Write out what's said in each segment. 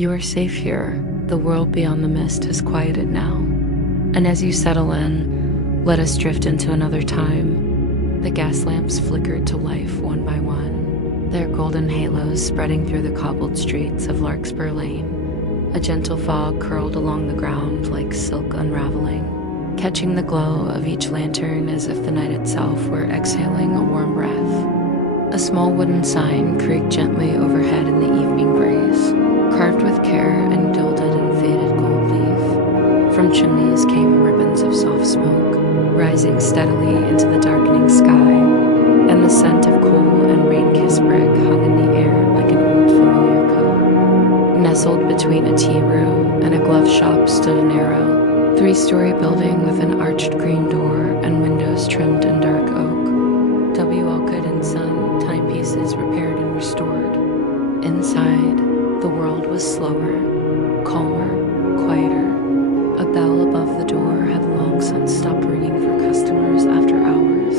You are safe here. The world beyond the mist has quieted now. And as you settle in, let us drift into another time. The gas lamps flickered to life one by one, their golden halos spreading through the cobbled streets of Larkspur Lane. A gentle fog curled along the ground like silk unraveling, catching the glow of each lantern as if the night itself were exhaling a warm breath. A small wooden sign creaked gently overhead in the evening breeze, carved with care and gilded in faded gold leaf. From chimneys came ribbons of soft smoke, rising steadily into the darkening sky, and the scent of coal and rain-kissed brick hung in the air like an old familiar coat. Nestled between a tea room and a glove shop stood a narrow, three-story building with an arched green door and windows trimmed in dark oak. W. Alcott and Son timepieces repaired and restored. Inside, the world was slower, calmer, quieter. A bell above the door had long since stopped ringing for customers after hours.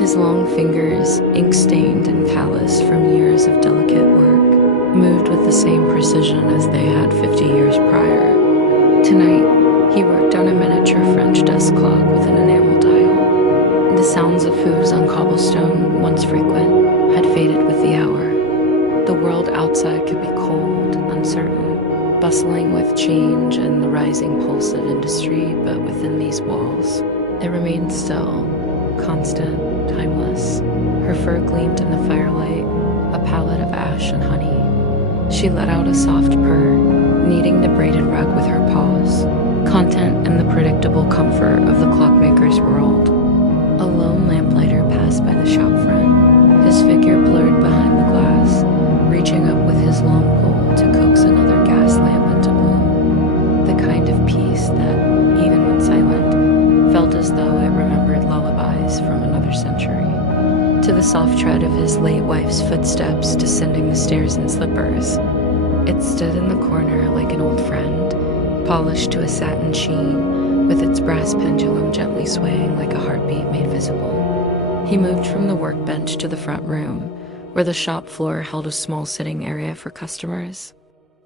His long fingers, ink-stained and callous from years of delicate work, moved with the same precision as they had 50 years prior. Tonight, he worked on a miniature French desk clock with an enamel dial. The sounds of hooves on cobblestone, once frequent, had faded with the hour. The world outside could be cold, uncertain, bustling with change and the rising pulse of industry, but within these walls, it remained still, constant, timeless. Her fur gleamed in the firelight, a palette of ash and honey. She let out a soft purr, kneading the braided rug with her paws, content in the predictable comfort of the clockmaker's world. A lone lamplighter passed by the shop front, his figure blurred behind the glass, reaching up with his long pole to coax another gas lamp into bloom. The kind of peace that, even when silent, felt as though it remembered lullabies from another century. To the soft tread of his late wife's footsteps descending the stairs in slippers, it stood in the corner like an old friend, polished to a satin sheen, with its brass pendulum gently swaying like a heartbeat made visible. He moved from the workbench to the front room, where the shop floor held a small sitting area for customers.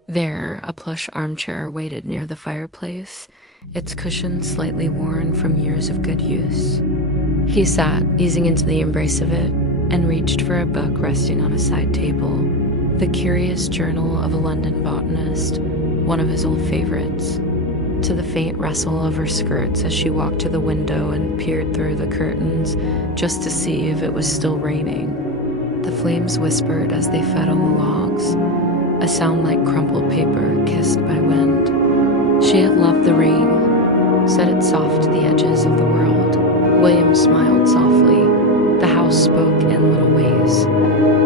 There, a plush armchair waited near the fireplace, its cushions slightly worn from years of good use. He sat, easing into the embrace of it, and reached for a book resting on a side table, the Curious Journal of a London Botanist, one of his old favorites. To the faint rustle of her skirts as she walked to the window and peered through the curtains just to see if it was still raining. The flames whispered as they fed on the logs, a sound like crumpled paper kissed by wind. She had loved the rain, set it soft to the edges of the world. William smiled softly. The house spoke in little ways.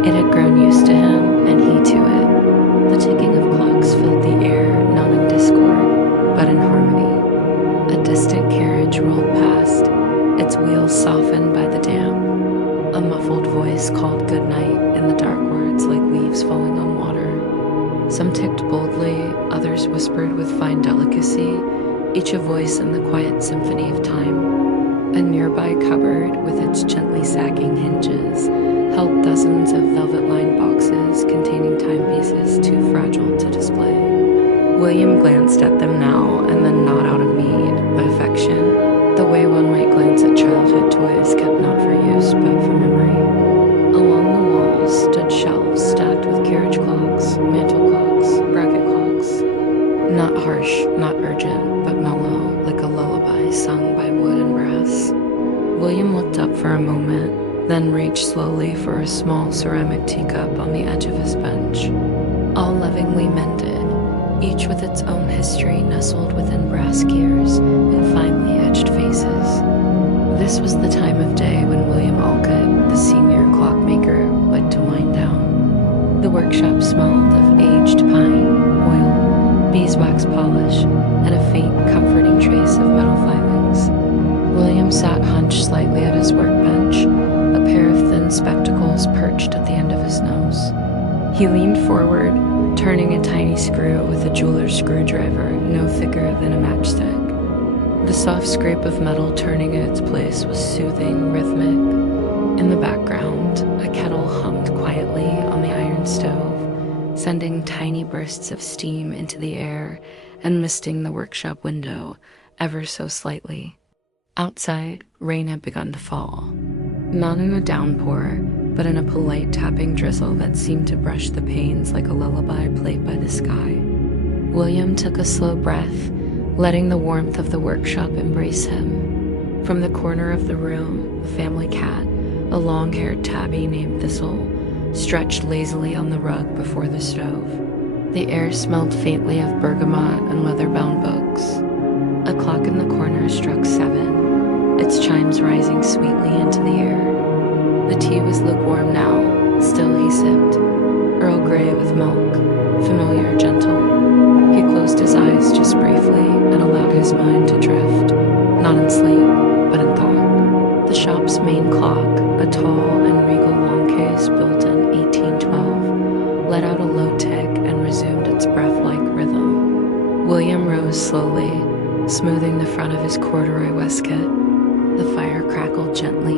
It had grown used to him, and he to it. The ticking of clocks filled the air, not in discord, but in harmony. A distant carriage rolled past, its wheels softened by the damp. A muffled voice called good night in the dark words like leaves falling on water. Some ticked boldly, others whispered with fine delicacy, each a voice in the quiet symphony of time. A nearby cupboard with its gently sagging hinges held dozens of velvet-lined boxes containing timepieces too fragile to display. William glanced at them now and then not out of need, but affection, the way one might glance at childhood toys kept not for use but for memory. Along the walls stood shelves stacked with carriage clocks, mantel clocks, bracket clocks. Not harsh, not urgent, but mellow, like a lullaby sung by wood and brass. William looked up for a moment, then reached slowly for a small ceramic teacup on the edge of his bench. All lovingly mended, each with its own history nestled within brass gears and finely edged faces. This was the time of day when William Alcott, the senior clockmaker, liked to wind down. The workshop smelled of aged pine, oil, beeswax polish, and a faint, comforting trace of metal filings. William sat hunched slightly at his workbench, a pair of thin spectacles perched at the end of his nose. He leaned forward, turning a tiny screw with a jeweler's screwdriver no thicker than a matchstick. The soft scrape of metal turning in its place was soothing, rhythmic. In the background, a kettle hummed quietly on the iron stove, sending tiny bursts of steam into the air and misting the workshop window ever so slightly. Outside, rain had begun to fall. Not in a downpour, but in a polite tapping drizzle that seemed to brush the panes like a lullaby played by the sky. William took a slow breath, letting the warmth of the workshop embrace him. From the corner of the room, the family cat, a long-haired tabby named Thistle, stretched lazily on the rug before the stove. The air smelled faintly of bergamot and leather-bound books. A clock in the corner struck 7, its chimes rising sweetly into the air. The tea was lukewarm now, still he sipped. Earl Grey with milk, familiar, gentle. He closed his eyes just briefly and allowed his mind to drift, not in sleep, but in thought. The shop's main clock, a tall and regal long case built in 1812, let out a low tick and resumed its breath-like rhythm. William rose slowly, smoothing the front of his corduroy waistcoat. The fire crackled gently,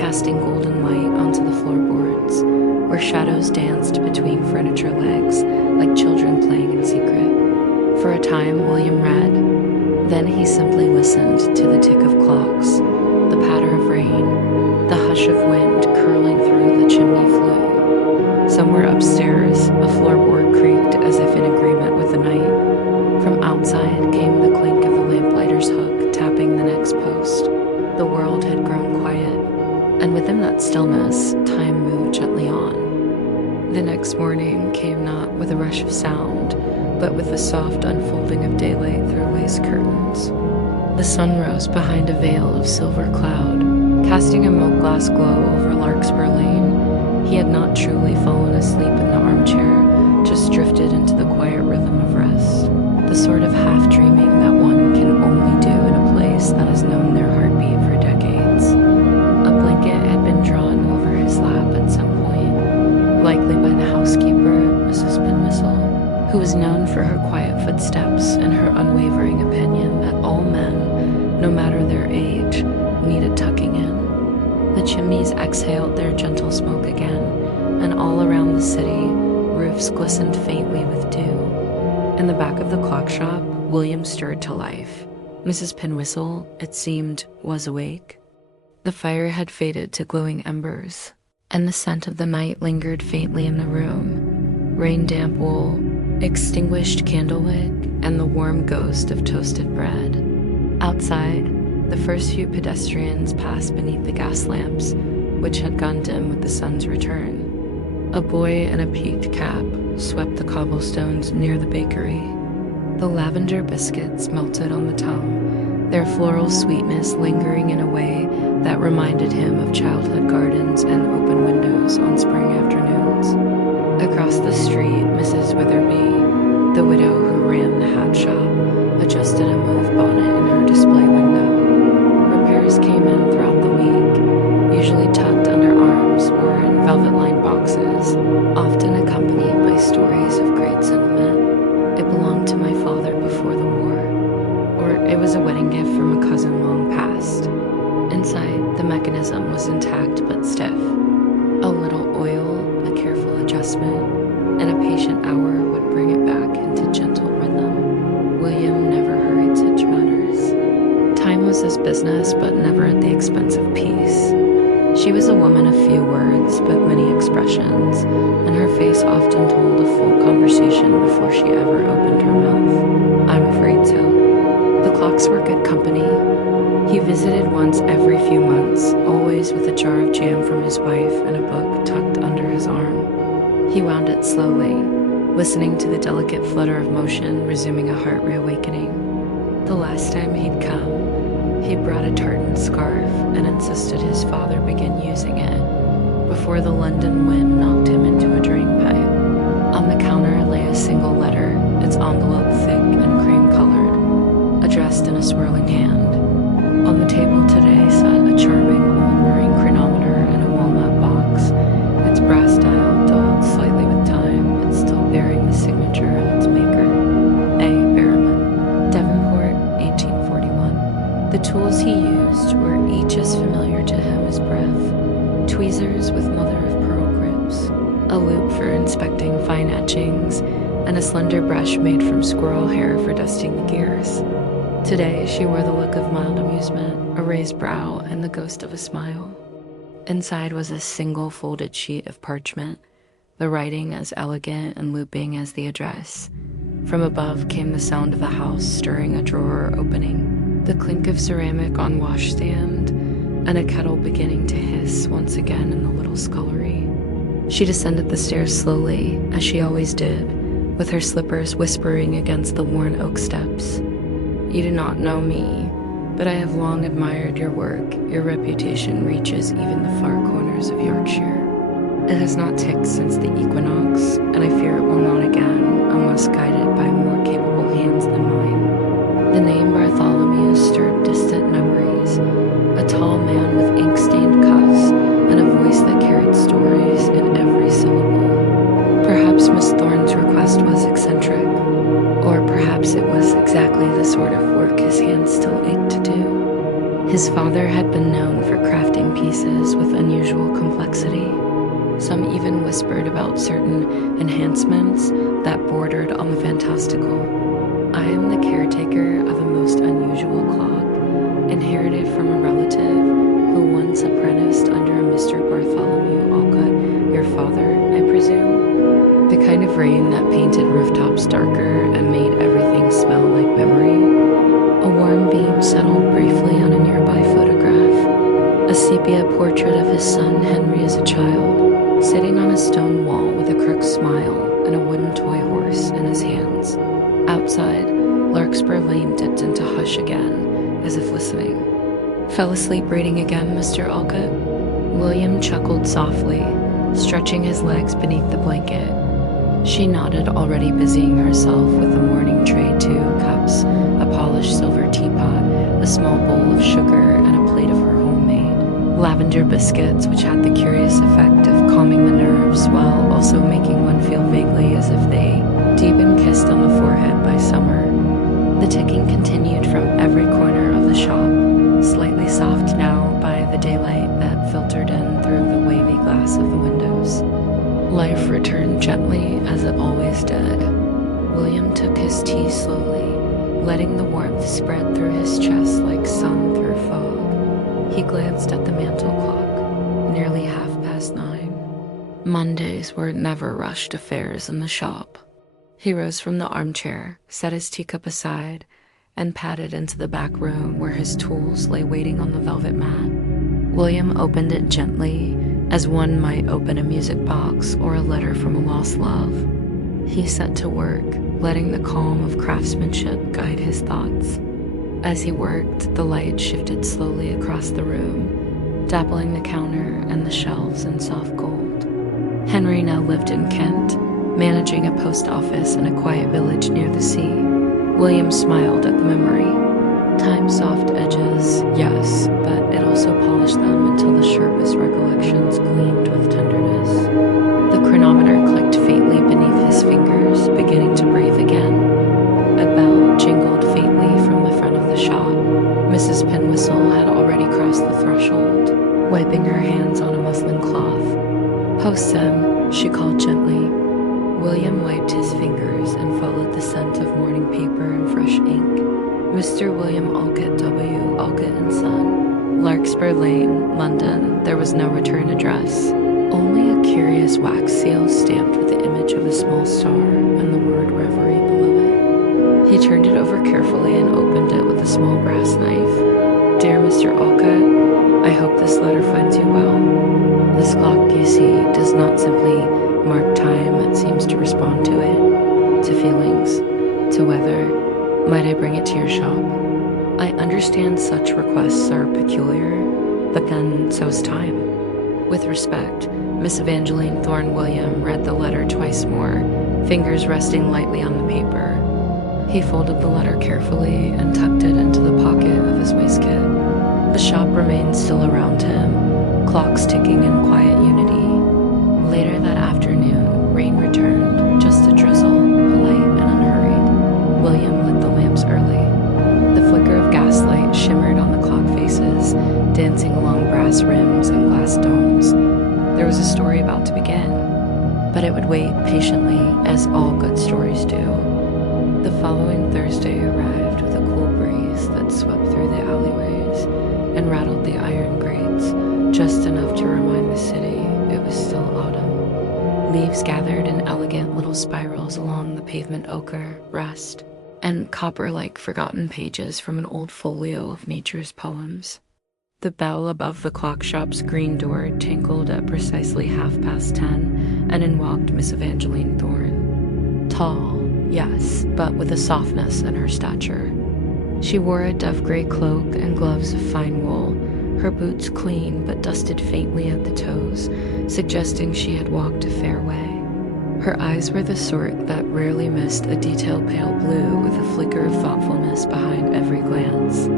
casting golden light onto the floorboards, where shadows danced between furniture legs like children playing in secret. For a time, William read. Then he simply listened to the tick of clocks, the patter of rain, the hush of wind curling through the chimney flue. Somewhere upstairs, a floorboard creaked as if in agreement with the night. From outside came the clink of the lamplighter's hook tapping the next post. The world had grown quiet, and within that stillness, time moved gently on. The next morning came not with a rush of sound, but with the soft unfolding of daylight through lace curtains. The sun rose behind a veil of silver cloud, casting a milk-glass glow over Larkspur Lane. He had not truly fallen asleep in the armchair, just drifted into the quiet rhythm of rest, the sort of half-dreaming that one can only do in a place that has known their heartbeat for decades. A blanket had been drawn over his lap at some point, likely by the housekeeper, Mrs. Penwhistle, who was known for her quiet footsteps and her unwavering opinion that all men, no matter their age, needed tucking in. The chimneys exhaled their gentle smoke again, and all around the city, roofs glistened faintly with dew. In the back of the clock shop, William stirred to life. Mrs. Penwhistle, it seemed, was awake. The fire had faded to glowing embers, and the scent of the night lingered faintly in the room. Rain-damp wool, extinguished candlewick, and the warm ghost of toasted bread. Outside, the first few pedestrians passed beneath the gas lamps, which had gone dim with the sun's return. A boy in a peaked cap swept the cobblestones near the bakery. The lavender biscuits melted on the tongue, their floral sweetness lingering in a way that reminded him of childhood gardens and open windows on spring afternoons. Across the street, Mrs. Witherby, the widow who ran the hat shop, adjusted a mauve bonnet in her display window. Repairs came in throughout the week, usually tucked under arms or in velvet-lined boxes, often accompanied by stories of great sentiment. It belonged to my father before the war, or it was a wedding gift from a cousin long past. Inside, the mechanism was intact but stiff. A little oil, a careful adjustment, and a patient hour would bring it back into gentle rhythm. William never hurried such matters. Time was his business, but never at the expense of peace. She was a woman of few words, but many expressions, and her face often told a full conversation before she ever opened her mouth. I'm afraid so. The clocks were good company. He visited once every few months, always with a jar of jam from his wife and a book tucked under his arm. He wound it slowly, listening to the delicate flutter of motion, resuming a heart reawakening. The last time he'd come, he brought a tartan scarf and insisted his father begin using it, before the London wind knocked him into a drain pipe. On the counter lay a single letter, its envelope thick and cream-colored, addressed in a swirling hand. On the table today sat a charming old marine chronometer in a walnut box, its brass dial dulled slightly with time, but still bearing the signature of its maker. A. Berriman, Devonport, 1841. The tools he used were each as familiar to him as breath. Tweezers with mother-of-pearl grips, a loop for inspecting fine etchings, and a slender brush made from squirrel hair for dusting the gears. Today, she wore the look of mild amusement, a raised brow, and the ghost of a smile. Inside was a single folded sheet of parchment, the writing as elegant and looping as the address. From above came the sound of a house stirring a drawer opening, the clink of ceramic on washstand, and a kettle beginning to hiss once again in the little scullery. She descended the stairs slowly, as she always did, with her slippers whispering against the worn oak steps. You do not know me, but I have long admired your work. Your reputation reaches even the far corners of Yorkshire. It has not ticked since the equinox, and I fear it will not again, unless guided by more capable hands than mine. The name Bartholomew stirred distant memories, a tall man with ink-stained cuffs and a voice that carried stories in every syllable. Perhaps Miss Thorne's request was eccentric, or perhaps it was exactly the sort of work his hands still ached to do. His father had been known for crafting pieces with unusual complexity. Some even whispered about certain enhancements that bordered on the fantastical. I am the caretaker of a most unusual clock, inherited from a relative who once apprenticed under a Mr. Bartholomew Alcott, your father, I presume. The kind of rain that painted rooftops darker and made everything smell like memory. A warm beam settled briefly on a nearby photograph, a sepia portrait of his son Henry as a child, sitting on a stone wall with a crooked smile and a wooden toy horse in his hands. Outside, Larkspur Lane dipped into hush again, as if listening. Fell asleep reading again, Mr. Alcott? William chuckled softly, stretching his legs beneath the blanket. She nodded, already busying herself with the morning tray, 2 cups, a polished silver teapot, a small bowl of sugar, and a plate of her homemade lavender biscuits, which had the curious effect of calming the nerves while also making one feel vaguely as if they deep been kissed on the forehead by summer. The ticking continued from every corner of the shop, slightly soft now by the daylight that filtered in through the wavy glass of the windows. Life returned gently as it always did. William took his tea slowly, letting the warmth spread through his chest like sun through fog. He glanced at the mantel clock, nearly 9:30. Mondays were never rushed affairs in the shop. He rose from the armchair, set his teacup aside, and padded into the back room where his tools lay waiting on the velvet mat. William opened it gently, as one might open a music box or a letter from a lost love. He set to work, letting the calm of craftsmanship guide his thoughts. As he worked, the light shifted slowly across the room, dappling the counter and the shelves in soft gold. Henry now lived in Kent, managing a post office in a quiet village near the sea. William smiled at the memory. Time's soft edges, yes, but it also polished them until the sharpest recollections gleamed with tenderness. The chronometer clicked faintly beneath his fingers, beginning to breathe again. A bell jingled faintly from the front of the shop. Mrs. Pinwhistle had already crossed the threshold, wiping her hands on a muslin cloth. "Post them," she called gently. William wiped his fingers and followed the scent of morning paper and fresh ink. Mr. William Alcott W. Alcott & Son, Larkspur Lane, London. There was no return address. Only a curious wax seal stamped with the image of a small star and the word Reverie below it. He turned it over carefully and opened it with a small brass knife. "Dear Mr. Alcott, I hope this letter finds you well. This clock, you see, does not simply mark time, it seems to respond to it, to feelings, to weather. Might I bring it to your shop? I understand such requests are peculiar, but then so's time. With respect, Miss Evangeline Thorne." William read the letter twice more, fingers resting lightly on the paper. He folded the letter carefully and tucked it into the pocket of his waistcoat. The shop remained still around him, clocks ticking in quiet unity. Later that afternoon, rain returned, just a drizzle, polite and unhurried. William lit the lamps early. The flicker of gaslight shimmered on the clock faces, dancing along brass rims and glass domes. There was a story about to begin. but it would wait patiently, as all good stories do. The following Thursday arrived with a cool breeze that swept through the alleyways and rattled the iron grates, just enough to remind the city it was still autumn. Leaves gathered in elegant little spirals along the pavement ochre, rust, and copper-like forgotten pages from an old folio of nature's poems. The bell above the clock shop's green door tinkled at precisely 10:30, and in walked Miss Evangeline Thorne. Tall, yes, but with a softness in her stature. She wore a dove-gray cloak and gloves of fine wool, her boots clean but dusted faintly at the toes, suggesting she had walked a fair way. Her eyes were the sort that rarely missed a detailed pale blue with a flicker of thoughtfulness behind every glance.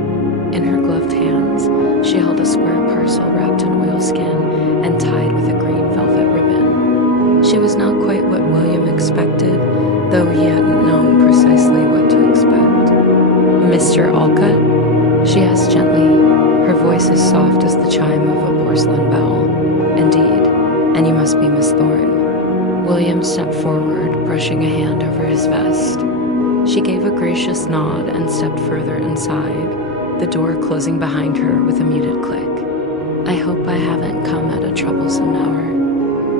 In her gloved hands, she held a square parcel wrapped in oilskin and tied with a green velvet ribbon. She was not quite what William expected, though he hadn't known precisely what to expect. "Mr. Alcott?" she asked gently, her voice as soft as the chime of a porcelain bell. "Indeed, and you must be Miss Thorne." William stepped forward, brushing a hand over his vest. She gave a gracious nod and stepped further inside, the door closing behind her with a muted click. "I hope I haven't come at a troublesome hour.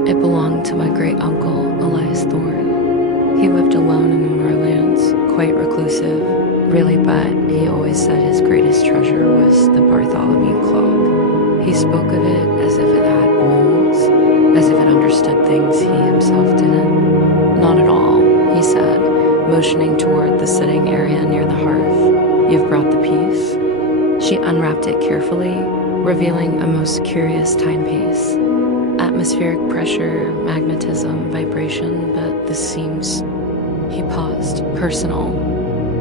It belonged to my great-uncle, Elias Thorne. He lived alone in the moorlands, quite reclusive, really, but he always said his greatest treasure was the Bartholomew clock. He spoke of it as if it had moods, as if it understood things he himself didn't. Not at all," he said, motioning toward the sitting area near the hearth. "You've brought the piece?" She unwrapped it carefully, revealing a most curious timepiece. Atmospheric pressure, magnetism, vibration, but this seems... He paused. "Personal.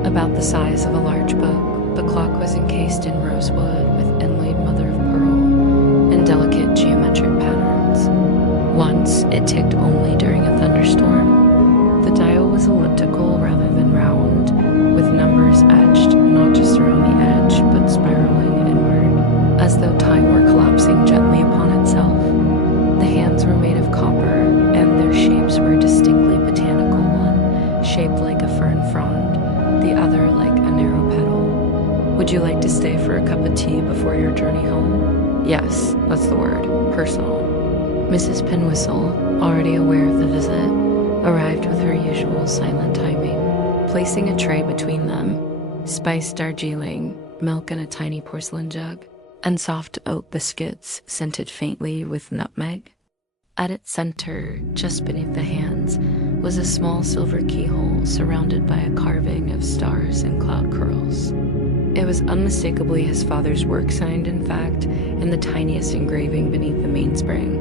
About the size of a large book, the clock was encased in rosewood with inlaid mother of pearl and delicate geometric patterns. Once, it ticked only during a thunderstorm. The dial was elliptical rather than round, with numbers etched not just around the edge, but spiraling inward, as though time were collapsing gently upon itself. The hands were made of copper, and their shapes were distinctly botanical, one shaped like a fern frond, the other like a narrow petal. "Would you like to stay for a cup of tea before your journey home?" "Yes, that's the word. Personal." Mrs. Pinwhistle, already aware of the visit, arrived with her usual silent timing, placing a tray between them, spiced Darjeeling, milk in a tiny porcelain jug, and soft oat biscuits scented faintly with nutmeg. At its center, just beneath the hands, was a small silver keyhole surrounded by a carving of stars and cloud curls. It was unmistakably his father's work, signed, in fact, in the tiniest engraving beneath the mainspring.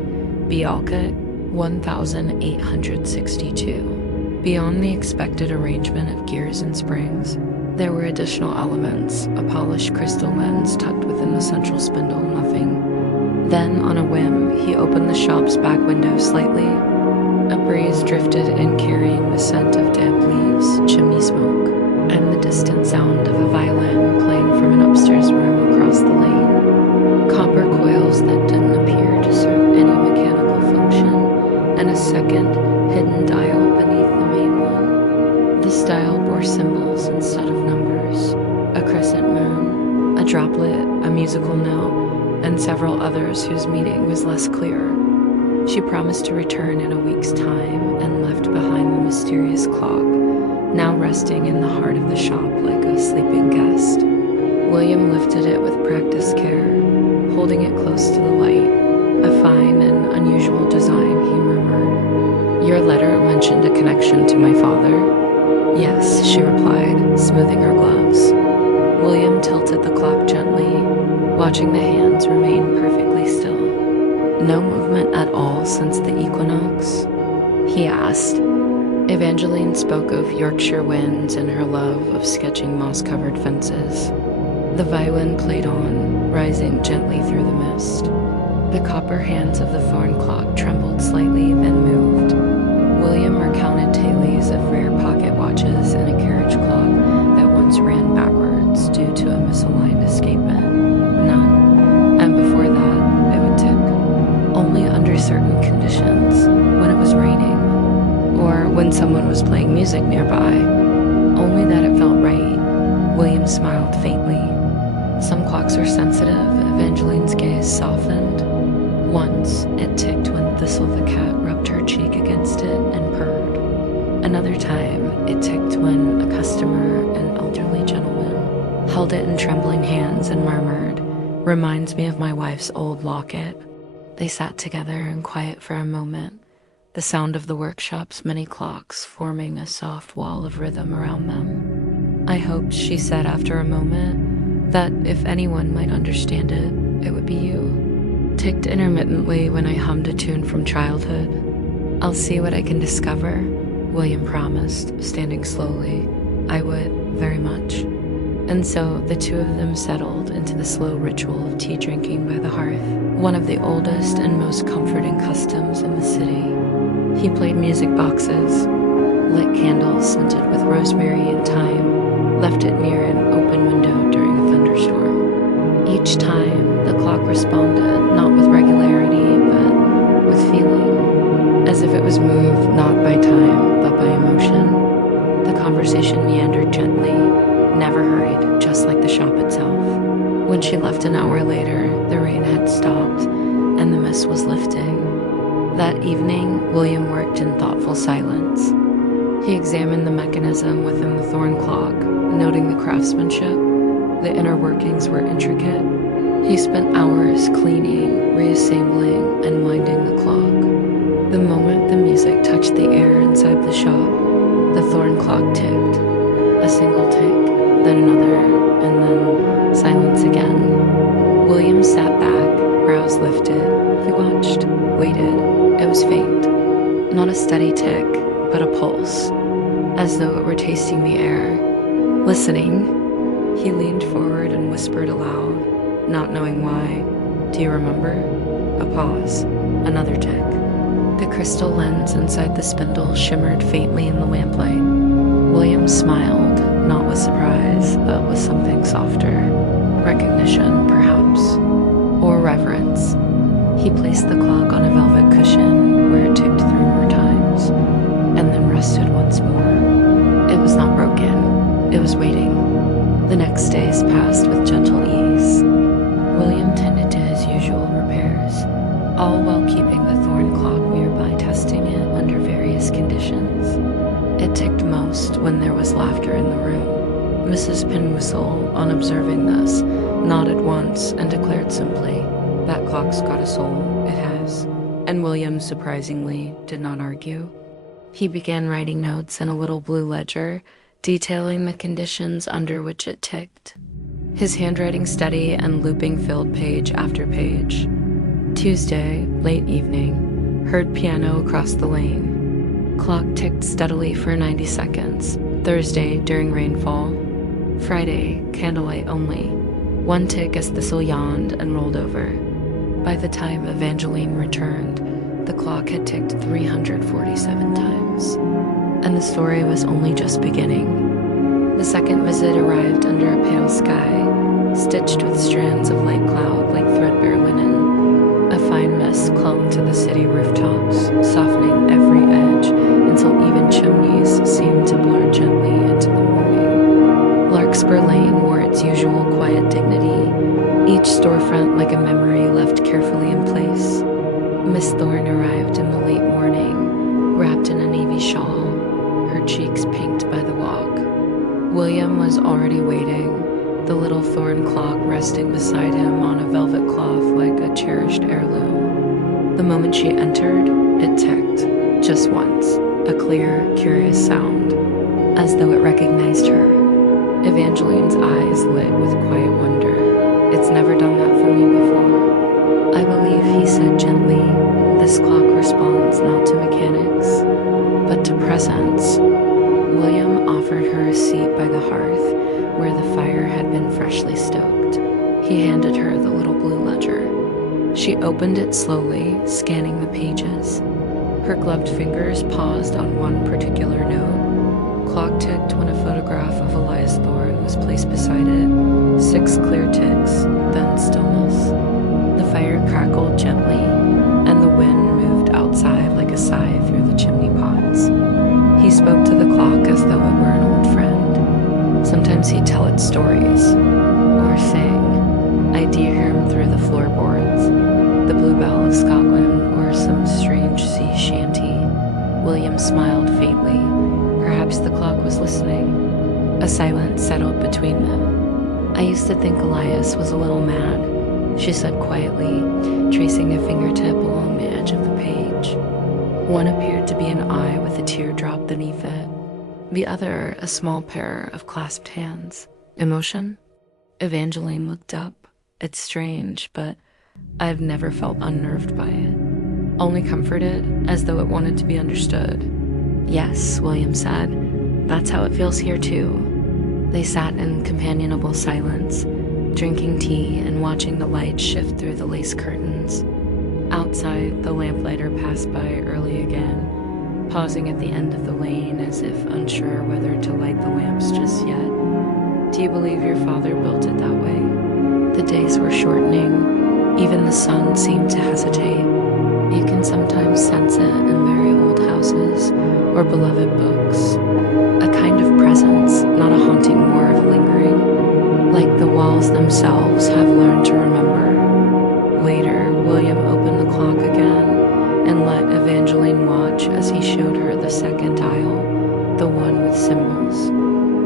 B. Alcott, 1862. Beyond the expected arrangement of gears and springs, there were additional elements, a polished crystal lens tucked within the central spindle, nothing. Then, on a whim, he opened the shop's back window slightly. A breeze drifted in, carrying the scent of damp leaves, chimney smoke, and the distant sound of a violin playing from an upstairs room across the lane. Copper coils that didn't appear to serve any mechanical function, and a second, hidden dial beneath the main one. This dial bore symbols instead of numbers: a crescent moon, a droplet, a musical note, and several others whose meaning was less clear. She promised to return in a week's time and left behind the mysterious clock, now resting in the heart of the shop like a sleeping guest. William lifted it with practiced care, holding it close to the light. "A fine and unusual design," he murmured. "Your letter mentioned a connection to my father?" "Yes," she replied, smoothing her gloves. William tilted the clock gently, watching the hands remain perfectly still. "No movement at all since the equinox?" he asked. Evangeline spoke of Yorkshire winds and her love of sketching moss-covered fences. The violin played on, rising gently through the mist. The copper hands of the thorn clock trembled slightly, then moved. William recounted tales of rare pocket watches and a carriage clock that once ran backwards due to a misaligned escapement. None. And before that, it would tick. Only under certain conditions, when it was raining music nearby, only that it felt right. William smiled faintly. Some clocks are sensitive. Evangeline's gaze softened. Once, it ticked when Thistle the cat rubbed her cheek against it and purred. Another time, it ticked when a customer, an elderly gentleman, held it in trembling hands and murmured, "Reminds me of my wife's old locket." They sat together in quiet for a moment, the sound of the workshop's many clocks forming a soft wall of rhythm around them. "I hoped," she said after a moment, "that if anyone might understand it, it would be you." Ticked intermittently when I hummed a tune from childhood. "I'll see what I can discover," William promised, standing slowly. "I would, very much." And so the two of them settled into the slow ritual of tea drinking by the hearth, one of the oldest and most comforting customs in the city. He played music boxes, lit candles scented with rosemary and thyme, left it near an open window during a thunderstorm. Each time, the clock responded, not with regularity, but with feeling, as if it was moved not by time, but by emotion. The conversation meandered gently, never hurried, just like the shop itself. When she left an hour later, the rain had stopped, and the mist was lifting. That evening, William worked in thoughtful silence. He examined the mechanism within the thorn clock, noting the craftsmanship. The inner workings were intricate. He spent hours cleaning, reassembling, and winding the clock. The moment the music touched the air inside the shop, the thorn clock ticked. A single tick, then another, and then silence again. William sat back, brows lifted. He watched, waited. It was faint. Not a steady tick, but a pulse, as though it were tasting the air. Listening, he leaned forward and whispered aloud, not knowing why. "Do you remember?" A pause. Another tick. The crystal lens inside the spindle shimmered faintly in the lamplight. William smiled, not with surprise, but with something softer. Recognition, perhaps. Or reverence. He placed the clock on a velvet cushion where it ticked 3 more times, and then rested once more. It was not broken. It was waiting. The next days passed with gentle ease. William tended to his usual repairs, all while keeping the thorn clock nearby, testing it under various conditions. It ticked most when there was laughter in the room. Mrs. Pinwhistle, on observing this, nodded once and declared simply, "That clock's got a soul, it has." And William, surprisingly, did not argue. He began writing notes in a little blue ledger, detailing the conditions under which it ticked. His handwriting steady and looping filled page after page. Tuesday, late evening, heard piano across the lane. Clock ticked steadily for 90 seconds. Thursday, during rainfall. Friday, candlelight only. 1 tick as Thistle yawned and rolled over. By the time Evangeline returned, the clock had ticked 347 times. And the story was only just beginning. The second visit arrived under a pale sky, stitched with strands of light cloud like threadbare linen. A fine mist clung to the city rooftops, softening every edge until even chimneys seemed to blur gently into the morning. Larkspur Lane wore its usual quiet dignity, each storefront like a memory left carefully in place. Miss Thorne arrived in the late morning, wrapped in a navy shawl, her cheeks pinked by the walk. William was already waiting, the little thorn clock resting beside him on a velvet cloth like a cherished heirloom. The moment she entered, it ticked, just once, a clear, curious sound, as though it recognized her. Evangeline's eyes lit with quiet wonder. "It's never done that for me before." "I believe," he said gently, "this clock responds not to mechanics, but to presence." William offered her a seat by the hearth, where the fire had been freshly stoked. He handed her the little blue ledger. She opened it slowly, scanning the pages. Her gloved fingers paused on one particular note. Clock ticked when a photograph of Elias Thorne was placed beside it. 6 clear ticks, then stillness. The fire crackled gently, and the wind moved outside like a sigh through the chimney pots. He spoke to the clock Sometimes he'd tell it stories, or sing. I'd hear him through the floorboards, the Bluebell of Scotland, or some strange sea shanty. William smiled faintly. Perhaps the clock was listening. A silence settled between them. I used to think Elias was a little mad, she said quietly, tracing a fingertip along the edge of the page. One appeared to be an eye with a teardrop beneath it. The other, a small pair of clasped hands. Emotion? Evangeline looked up. It's strange, but I've never felt unnerved by it. Only comforted, as though it wanted to be understood. Yes, William said. That's how it feels here, too. They sat in companionable silence, drinking tea and watching the light shift through the lace curtains. Outside, the lamplighter passed by early again, pausing at the end of the lane as if unsure whether to light the lamps just yet. Do you believe your father built it that way? The days were shortening. Even the sun seemed to hesitate. You can sometimes sense it in very old houses or beloved books. A kind of presence, not a haunting, more of lingering, like the walls themselves have learned to remember. Later, William opened the clock again and let Evangeline watch as he showed her the second dial, the one with symbols.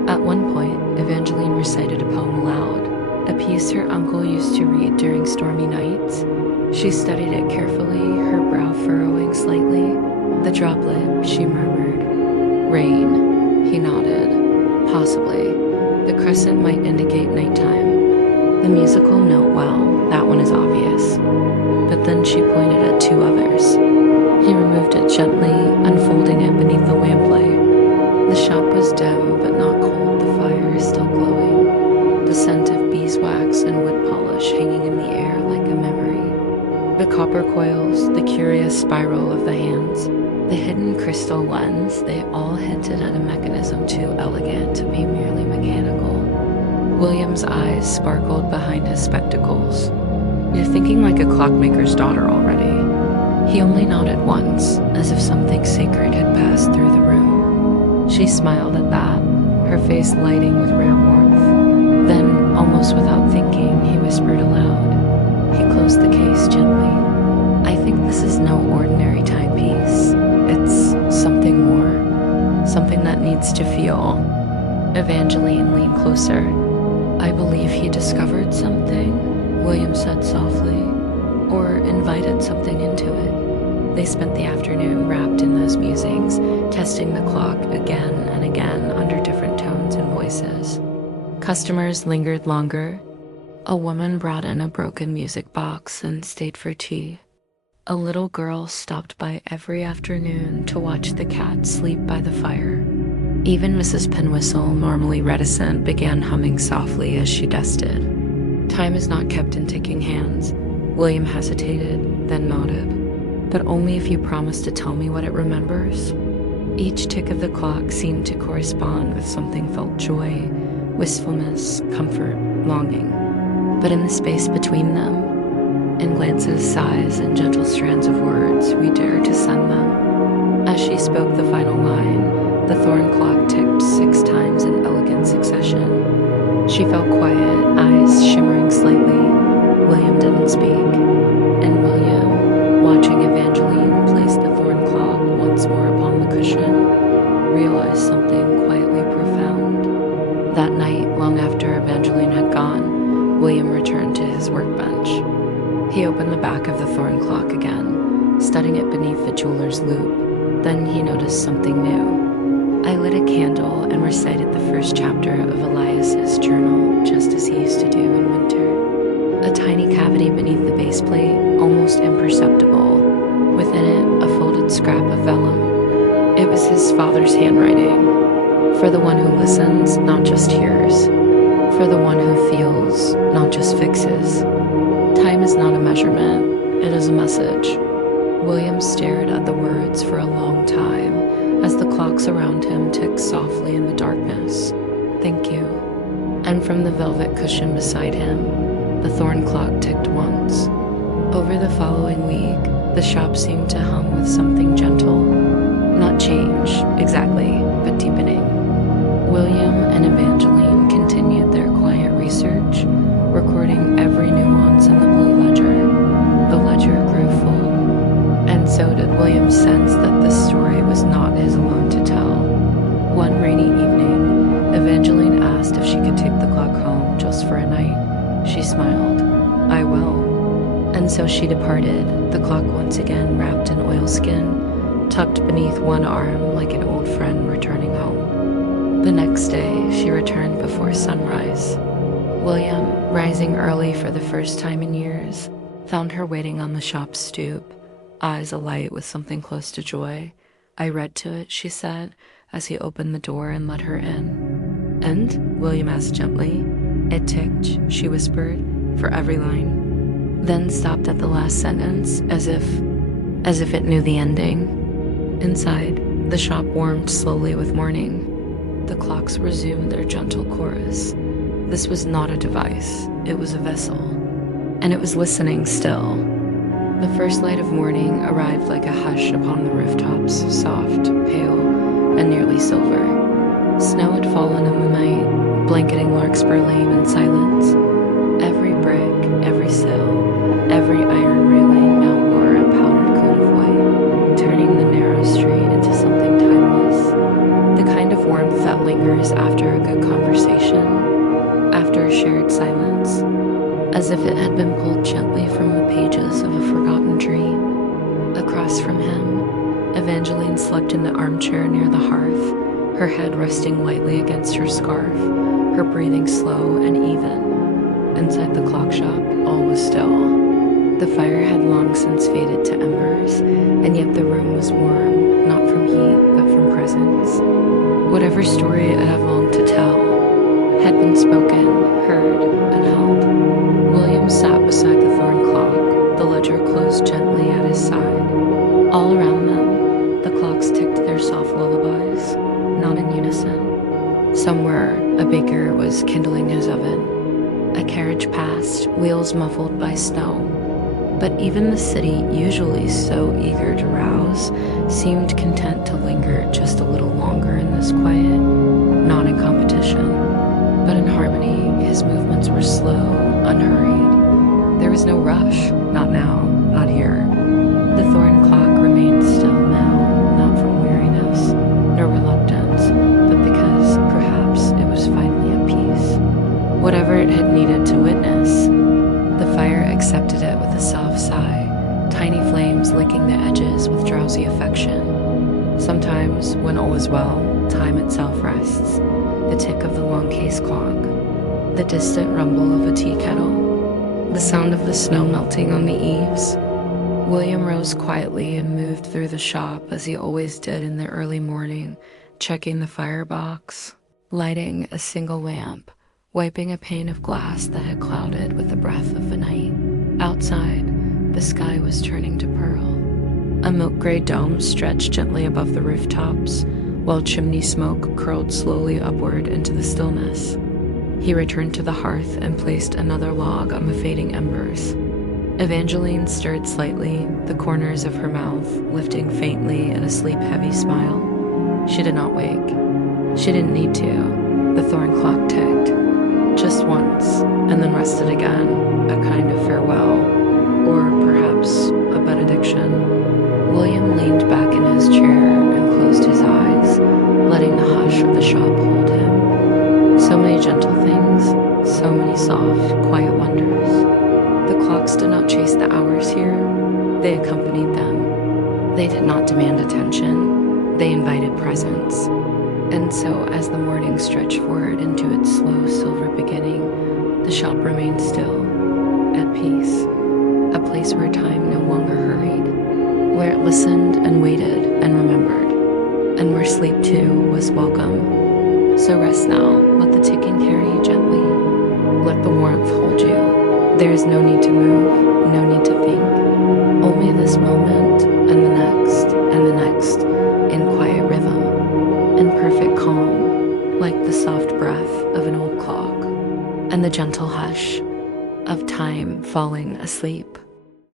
At one point, Evangeline recited a poem aloud, a piece her uncle used to read during stormy nights. She studied it carefully, her brow furrowing slightly. The droplet, she murmured. Rain, he nodded. Possibly. The crescent might indicate nighttime. The musical note, well, that one is obvious. But then she pointed at two others. He removed it gently, unfolding it beneath the lamplight. The shop was dim, but not cold. The fire is still glowing. The scent of beeswax and wood polish hanging in the air like a memory. The copper coils, the curious spiral of the hands, the hidden crystal lens, they all hinted at a mechanism too elegant to be merely mechanical. William's eyes sparkled behind his spectacles. You're thinking like a clockmaker's daughter already. He only nodded once, as if something sacred had passed through the room. She smiled at that, her face lighting with rare warmth. Then, almost without thinking, he whispered aloud. He closed the case gently. I think this is no ordinary timepiece. It's something more. Something that needs to feel. Evangeline leaned closer. I believe he discovered something, William said softly, or invited something into it. They spent the afternoon wrapped in those musings, testing the clock again and again under different tones and voices. Customers lingered longer. A woman brought in a broken music box and stayed for tea. A little girl stopped by every afternoon to watch the cat sleep by the fire. Even Mrs. Penwhistle, normally reticent, began humming softly as she dusted. Time is not kept in ticking hands. William hesitated, then nodded. But only if you promise to tell me what it remembers. Each tick of the clock seemed to correspond with something felt joy, wistfulness, comfort, longing. But in the space between them, in glances, sighs, and gentle strands of words, we dare to send them. As she spoke the final line, the thorn clock ticked 6 times in elegant succession. She felt quiet, eyes shimmering slightly. William didn't speak. And William, watching Evangeline place the thorn clock once more upon the cushion, realized something quietly profound. That night, long after Evangeline had gone, William returned to his workbench. He opened the back of the thorn clock again, studying it beneath the jeweler's loupe. Then he noticed something new. I lit a candle and recited the first chapter of Elias's journal, just as he used to do in winter. A tiny cavity beneath the base plate, almost imperceptible. Within it, a folded scrap of vellum. It was his father's handwriting. For the one who listens, not just hears. For the one who feels, not just fixes. Time is not a measurement, it is a message. William stared at the words for a long time as the clocks around him ticked softly in the darkness. Thank you. And from the velvet cushion beside him, the thorn clock ticked once. Over the following week, the shop seemed to hum with something gentle. Not change, exactly, but deepening. William and Evangeline continued house for a night?" She smiled. "I will." And so she departed, the clock once again wrapped in oilskin, tucked beneath one arm like an old friend returning home. The next day, she returned before sunrise. William, rising early for the first time in years, found her waiting on the shop stoop, eyes alight with something close to joy. "I read to it," she said, as he opened the door and let her in. "And?" William asked gently. "It ticked," she whispered, "for every line." Then stopped at the last sentence, as if it knew the ending. Inside, the shop warmed slowly with morning. The clocks resumed their gentle chorus. This was not a device, it was a vessel. And it was listening still. The first light of morning arrived like a hush upon the rooftops, soft, pale, and nearly silver. Snow had fallen in the night, blanketing Larkspur Lane in silence. Every brick, every sill, every iron railing now wore a powdered coat of white, turning the narrow street into something timeless. The kind of warmth that lingers after a good conversation, after a shared silence, as if it had been pulled gently from the pages of a forgotten dream. Across from him, Evangeline slept in the armchair near the hearth, her head resting lightly against her scarf, her breathing slow and even. Inside the clock shop, all was still. The fire had long since faded to embers, and yet the room was warm, not from heat, but from presence. Whatever story it had longed to tell had been spoken, heard, and held. William sat beside the thorn clock, the ledger closed gently at his side. All around them, the clocks ticked their soft lullabies, not in unison. Somewhere, a baker was kindling his oven. A carriage passed, wheels muffled by snow. But even the city, usually so eager to rouse, seemed content to linger just a little longer in this quiet, not in competition, but in harmony. His movements were slow, unhurried. There was no rush, not now, not here. The thorn clock remained still now, not from weariness, nor reluctance, but because perhaps it was finally at peace. Whatever it had needed to witness, the fire accepted it with a soft sigh, tiny flames licking the edges with drowsy affection. Sometimes, when all is well, time itself rests, the tick of the long case clock, the distant rumble of a tea kettle, the sound of the snow melting on the eaves. William rose quietly and moved through the shop as he always did in the early morning, checking the firebox, lighting a single lamp, wiping a pane of glass that had clouded with the breath of the night. Outside, the sky was turning to pearl. A milk-gray dome stretched gently above the rooftops, while chimney smoke curled slowly upward into the stillness. He returned to the hearth and placed another log on the fading embers. Evangeline stirred slightly, the corners of her mouth lifting faintly in a sleep-heavy smile. She did not wake. She didn't need to. The thorn clock ticked. Just once, and then rested again, a kind of farewell, or perhaps a benediction. William leaned back in his chair and closed his eyes, letting the hush of the shop hold him. So many gentle things, so many soft, quiet wonders. The clocks did not chase the hours here, they accompanied them. They did not demand attention, they invited presence. And so, as the morning stretched forward into its slow silver beginning, the shop remained still, at peace, a place where time no longer hurried, where it listened and waited and remembered, and where sleep too was welcome. So rest now, let the ticking carry you gently, let the warmth hold you. There is no need to move, no need to think, only this moment and the next and the next in quiet rhythm. In perfect calm, like the soft breath of an old clock, and the gentle hush of time falling asleep.